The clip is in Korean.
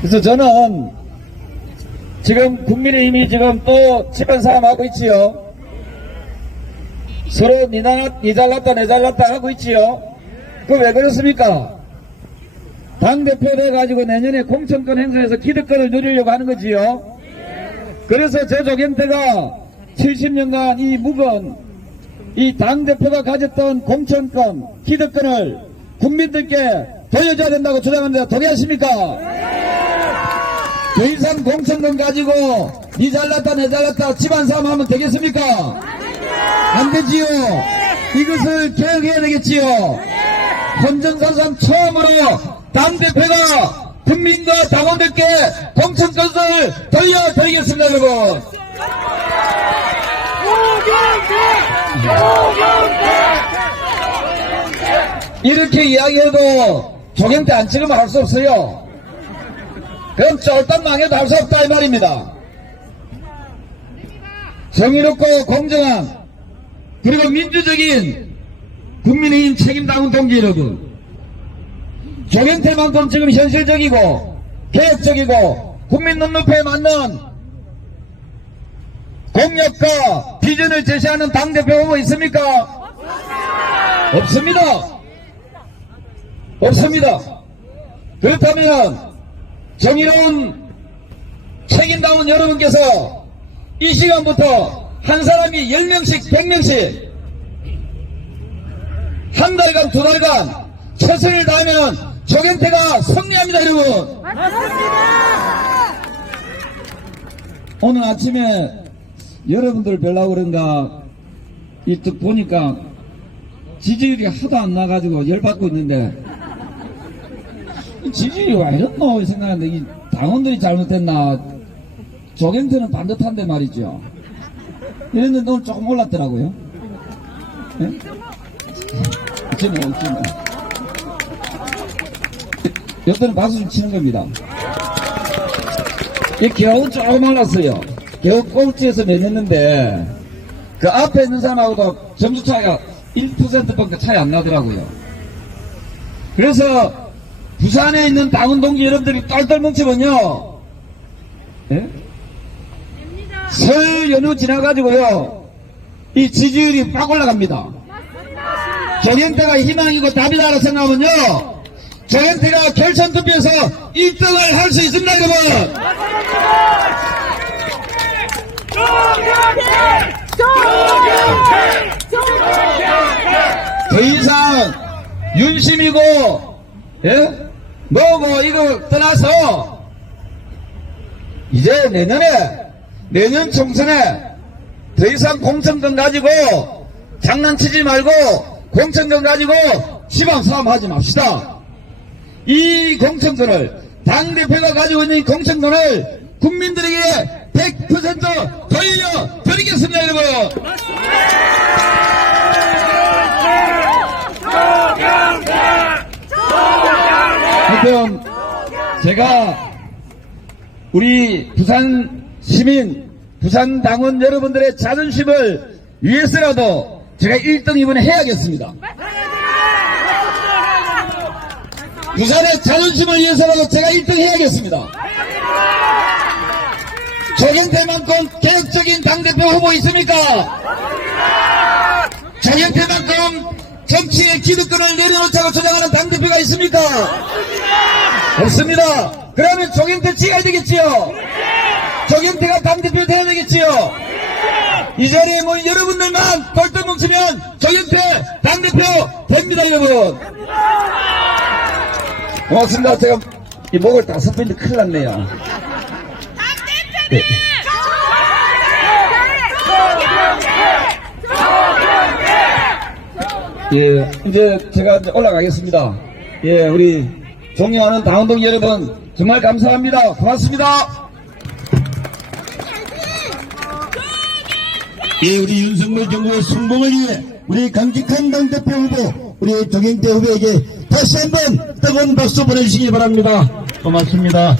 그래서 저는 지금 국민의힘이 지금 또 집안 싸움하고 있지요. 서로 니나, 니 잘났다 내 잘났다 하고 있지요. 그 왜 그렇습니까? 당대표 돼가지고 내년에 공천권 행사에서 기득권을 누리려고 하는 거지요. 그래서 제 조경태가 70년간 이 묵은 이 당대표가 가졌던 공천권, 기득권을 국민들께 돌려줘야 된다고 주장하는데 동의하십니까? 더 이상 공천권 가지고 니 잘났다 내 잘났다 집안 싸움 하면 되겠습니까? 안 되지요. 이것을 개혁해야 되겠지요. 헌정사상 처음으로 당대표가 국민과 당원들께 공천권을 돌려드리겠습니다 여러분. 이렇게 이야기해도 조경태 안 찍으면 할 수 없어요. 그럼 쫄딱 망해도 할 수 없다 이 말입니다. 정의롭고 공정한 그리고 민주적인 국민의힘 책임다운 동지 여러분 조경태만큼 지금 현실적이고 개혁적이고 국민 눈높이에 맞는 공약과 비전을 제시하는 당대표 후보 있습니까? 없습니다. 없습니다. 그렇다면 정의로운 책임다운 여러분께서 이 시간부터 한 사람이 10명씩 100명씩 한 달간 두 달간 최선을 다하면 조경태가 승리합니다 여러분. 오늘 아침에 여러분들 뵈려고 그런가 이쪽 보니까 지지율이 하도 안 나가지고 열받고 있는데 지지율이 왜 이렇노 생각하는데. 이 당원들이 잘못했나. 조경태는 반듯한데 말이죠. 이랬는데 오늘 조금 올랐더라고요. 예? 어쩌면 어쩌면 여기는 박수 좀 치는 겁니다. 이 겨우 조금 올랐어요. 겨우 꼴찌에서 내냈는데 그 앞에 있는 사람하고도 점수 차이가 1%밖에 차이 안 나더라고요. 그래서 부산에 있는 당원 동지 여러분들이 똘똘 뭉치면요. 예? 설 연휴 지나가지고요 이 지지율이 빡 올라갑니다. 정현태가 희망이고 답이다라고 생각하면요 정현태가 결선 투표에서 1등을 할 수 있습니다 여러분. 더 이상 윤심이고 예? 뭐고 이거 떠나서 이제 내년에 내년 총선에 더 이상 공천권 가지고 장난치지 말고 공천권 가지고 지방 싸움 하지 맙시다. 이 공천권을 당대표가 가지고 있는 이 공천권을 국민들에게 100% 돌려드리겠습니다 여러분. 하여튼 제가 우리 부산 시민, 부산 당원 여러분들의 자존심을 위해서라도 제가 1등 이번에 해야겠습니다. 부산의 자존심을 위해서라도 제가 1등 해야겠습니다. 조경태만큼 개혁적인 당대표 후보 있습니까? 조경태만큼 정치의 기득권을 내려놓자고 주장하는 당 대표가 있습니까? 없습니다. 그러면 조경태 찍어야 되겠지요? 조경태가 당 대표 돼야 되겠지요? 이 자리에 모인 여러분들만 똘똘 뭉치면 조경태 당 대표 됩니다, 여러분. 고맙습니다. 제가 이 목을 다 섞는데 큰일 났네요. 네. 예, 이제 제가 올라가겠습니다. 예, 우리 존경하는 당원동 여러분, 정말 감사합니다. 고맙습니다. 예, 우리 윤석열 정부의 성공을 위해 우리 강직한 당대표 후보, 우리 정영태 후보에게 다시 한번 뜨거운 박수 보내주시기 바랍니다. 고맙습니다.